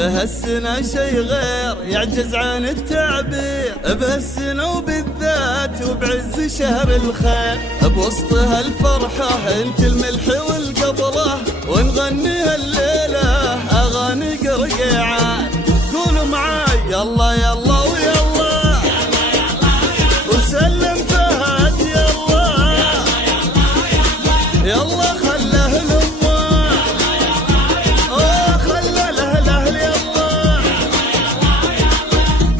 بهالسنة شي غير يعجز عن التعبير، بهالسنة وبالذات وبعز شهر الخير، بوسطها الفرحة انت الملح والقبلة، ونغنيها الليلة اغاني قرقيعات. قولوا معاي يلا يلا ويلا وسلم فهد يلا يلا خله الامه خله الاهل يلا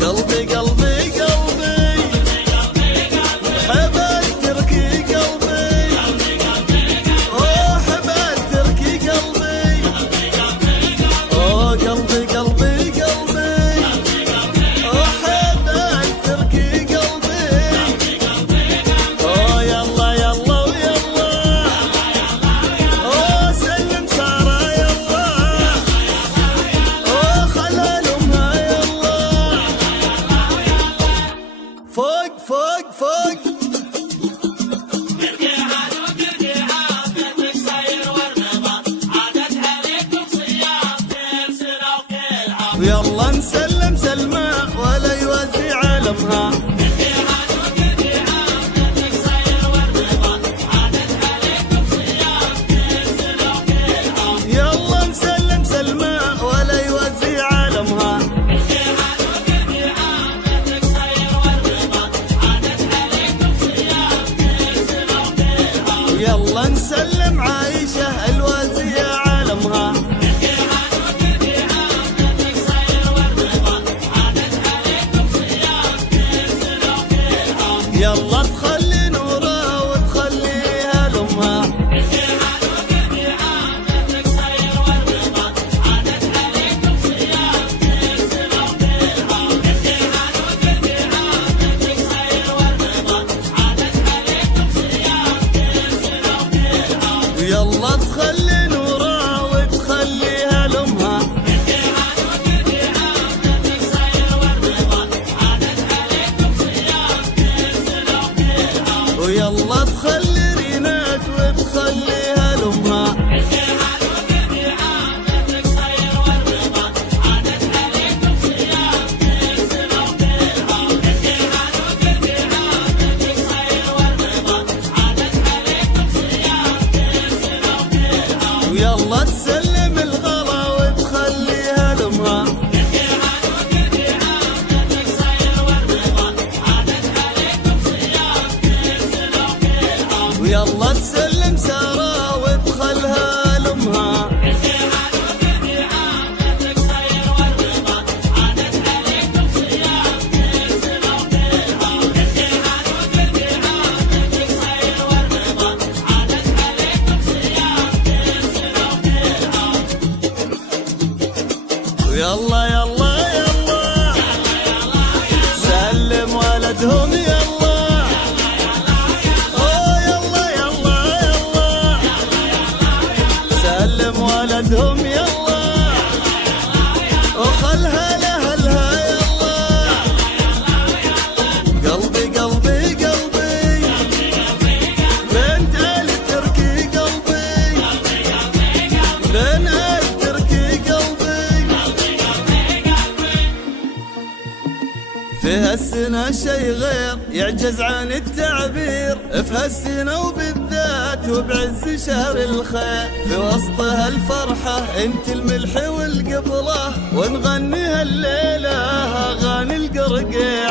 قلبي قلبي قلبي حب التركي قلبي حب التركي قلبي قلبي قلبي قلبي حب التركي قلبي يلا يلا ويلا سلم سارة يلا خلها لأمها يلا فوق فوق فوق ويلا نسلم سلمى ولا يوزي علمها. يلا نسلم سلمى ولا يوزي علمها. يلا نسلم عايشة الوازية علمها. يلا تخلي نورها وتخليها لأمها. يلا تخلي نورها وتخليها لأمها. ويلا تخلي رينات وتخليها لأمها. ويلا تسلم الغلا وتخليها لأمها. ويلا تسلم سارة وتخلها لأمها. ويلا يلا يلا سلم ولدهم يلا يلا يلا يلا سلم ولدهم يلا وخلها لأهلها يلا قلبي قلبي قلبي بنت التركي قلبي بنت التركي قلبي. في هالسنة شي غير يعجز عن التعبير، في هالسنة وبالذات وبعز شهر الخير، في وسطها الفرحة انت الملح والقبلة، ونغنيها الليلة اغاني القرقيع.